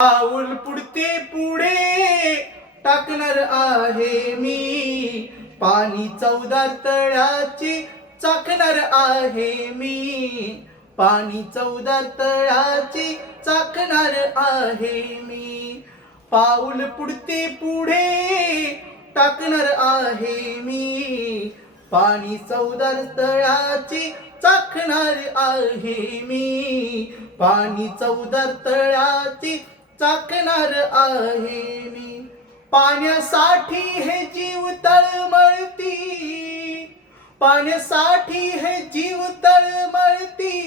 पाऊल पुढते पुढे टाकणार आहे मी, पाणी चवदार तळ्याची चाखणार आहे मी, पाणी चवदार तळ्याची चाखणार आहे मी. पाऊल पुढते पुढे टाकणार आहे मी, पाणी चवदार तळ्याची चाखणार आहे मी, पाणी चवदार तळ्याची चाखणार आहे मी. पाण्यासाठी हे जीव तळमळती, पाण्यासाठी हे जीव तळमळती,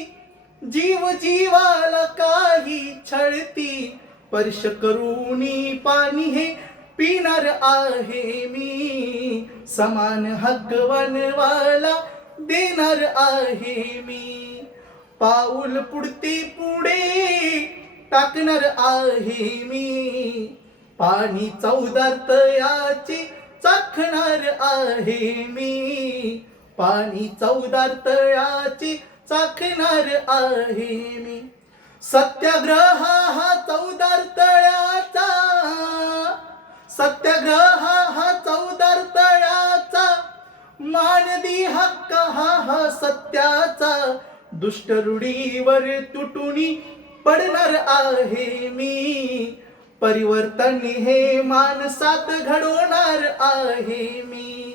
जीव जीवाला काही छळती, स्पर्श करूनी पाणी हे पिणार आहे मी, समान हक्क वनवाला देणार आहे मी. पाऊल पुढते पुढे टाकणार आहे मी, पाणी चवदार तळ्याची चाखणार आहे मी, पाणी चवदार तळ्याची चाखणार आहे मी. सत्याग्रह हा चवदार तळ्याचा, सत्याग्रह हा चवदार तळ्याचा, मानवी हक्क हा सत्याचा, दुष्ट रूढीवर तुटूनी पडणार आहे मी, परिवर्तन हे माणसात घडवणार आहे मी.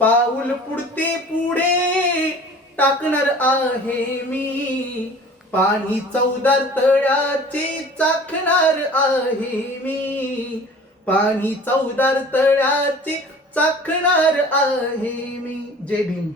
पाऊल पुढते पुढे टाकणार आहे मी, पाणी चवदार तळ्याचे चाखणार आहे मी, पाणी चवदार तळ्याचे चाखणार आहे मी. जय भीम.